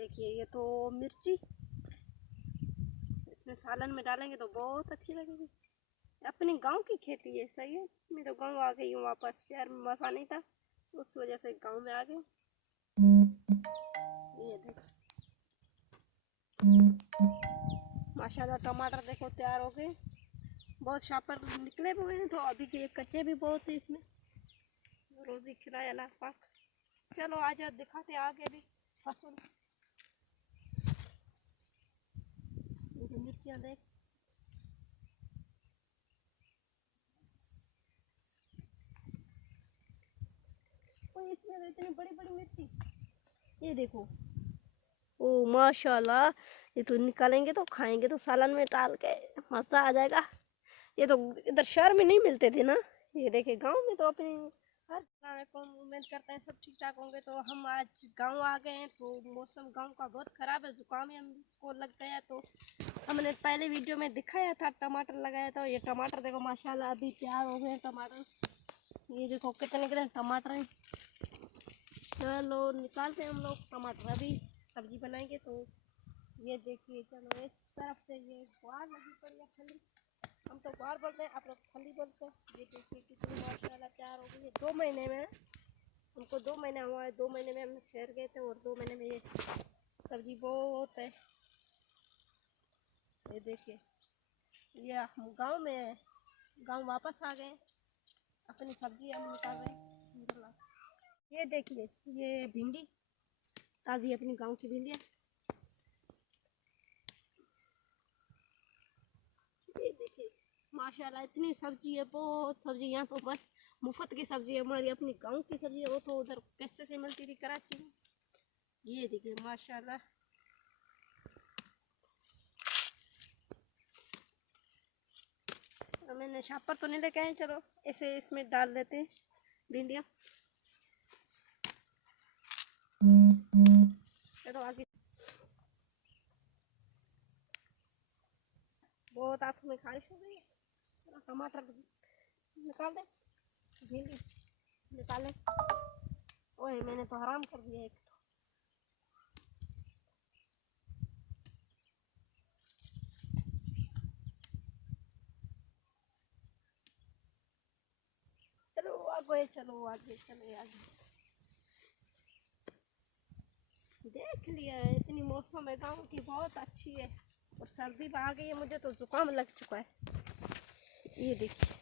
देखिए ये तो मिर्ची, इसमें सालन में डालेंगे तो बहुत अच्छी लगेगी। अपनी गांव की खेती है, सही है। मैं तो गांव आ गई हूँ वापस, शहर में मसा नहीं था उस वजह से गांव में आ गई। ये देखो माशाल्लाह टमाटर देखो तैयार हो गए, बहुत शापर निकले हुए हैं। तो अभी के कच्चे भी बहुत है इसमें, रोजी खिलाया अल्लाह पाक। चलो आज दिखाते आगे भी फसल। मिर्चियाँ देख, इसमें इतनी बड़ी बड़ी मिर्ची, ये देखो। ओ माशाल्लाह, ये तो निकालेंगे तो खाएंगे तो सालन में डाल के मज़ा आ जाएगा। ये तो इधर शहर में नहीं मिलते थे ना। ये देखे गांव में तो अपने हर को उम्मीद करते हैं सब ठीक ठाक होंगे। तो हम आज गांव आ गए हैं, तो मौसम गांव का बहुत ख़राब है, जुकाम हमको लग गया। तो हमने पहले वीडियो में दिखाया था टमाटर लगाया था। ये टमाटर देखो माशाल्लाह अभी तैयार हो गए टमाटर। ये देखो कितने कितने टमाटर हैं। चलो निकालते हैं हम लोग टमाटर, अभी सब्जी बनाएंगे। तो ये देखिए, चलो इस तरफ से ये गुआर लगी पड़ी है, फली। हम तो गुआर बोलते हैं, आप लोग फली बोलते हैं। ये देखिए कितनी माशाल्लाह तैयार हो गई है 2 महीने में। हमको 2 महीना हुआ है, 2 महीने में हम शहर गए थे और 2 महीने में ये सब्जी बहुत है। ये देखिए, ये हम गांव में है, गांव वापस आ गए, अपनी सब्जी हम निकाल रहे हैं। ये देखिए ये भिंडी ताज़ी, अपनी गांव की भिंडी है। ये देखिए माशाल्लाह इतनी सब्जी है, बहुत सब्जी। यहाँ तो बस मुफ्त की सब्जी है, हमारी अपनी गांव की सब्जी है, वो तो उधर पैसे से मिलती थी कराची में। ये देखिए माशाल्लाह, मैंने शापर तो नहीं लेके आए, चलो ऐसे इसमें डाल देते हैं भिंडियाँ। चलो आगे, बहुत आंखों में खारिश हो गई है। टमाटर निकाल दे, भिंडी निकाले। ओए मैंने तो हराम कर दिया एक। चलो आगे, चलो आगे, चले आगे। देख लिया है, इतनी मौसम है गाँव की बहुत अच्छी है, और सर्दी आ गई है, मुझे तो जुकाम लग चुका है। ये देखिए